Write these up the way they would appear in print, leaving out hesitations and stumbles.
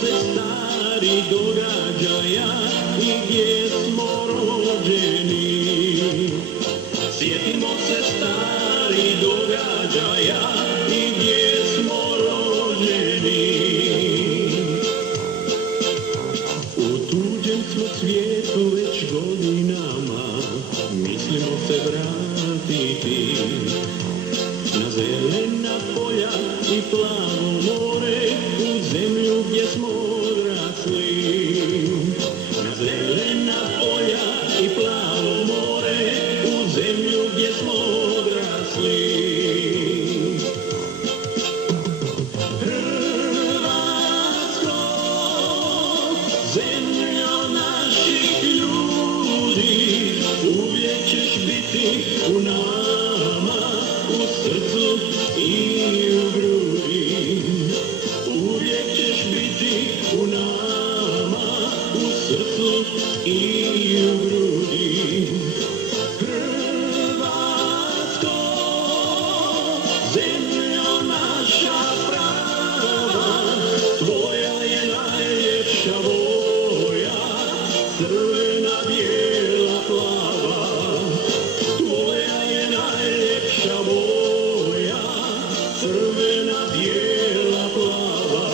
se stari događaja i gdje smo rođeni. Sjetimo se stari događaja i gdje smo rođeni. U tuđem smo svijetu već godinama, mislimo se vratiti na zelena polja i plavo more, u zemlju gdje smo odrasli. Na zelena polja i plavo more, u zemlju gdje smo odrasli. Hrvatsko, zemljo naših ljudi, uvijek ćeš biti u nama, u srcu i u grudi. Uvijek ćeš biti u nama, u srcu i u grudi. Hrvatsko, zemljo naša prava, tvoja je najljepša boja, crvena, bijela, plava. Tvoja je najljepša boja, crvena, bijela, plava.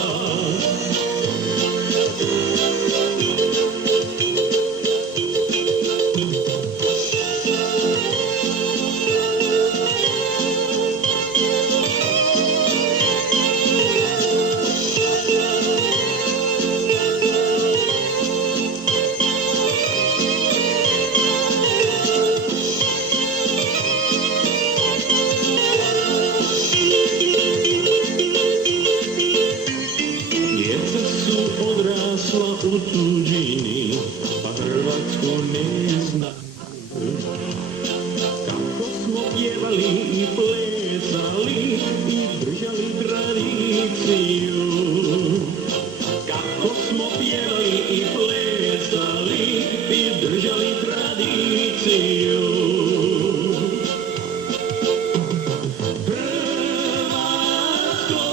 Djeca su odrasla u tuđini, pa Hrvatsku ne zna. Kako smo pjevali i plesali i držali tradiciju. Kako smo pjevali i plesali i držali tradiciju. Hrvatsko,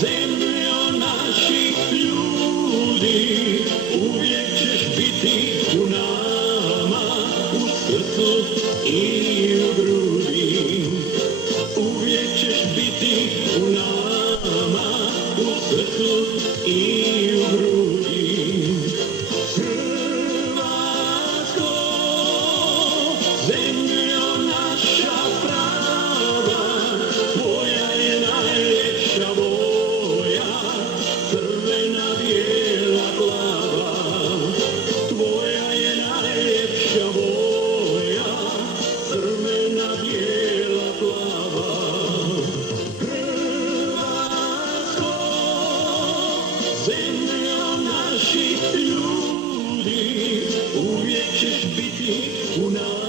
zemljo naših ljudi, uvijek ćeš biti u nama, u srcu i u grudi. Uvijek ćeš biti u nama, u srcu i u grudi. Hrvatsko, zemljo naša prava, tvoja je najljepša boja, crvena, bijela, plava. Tvoja je najljepša boja, crvena, bijela, plava. Hrvatsko, zemljo naših ljudi, uvijek ćeš biti u nama.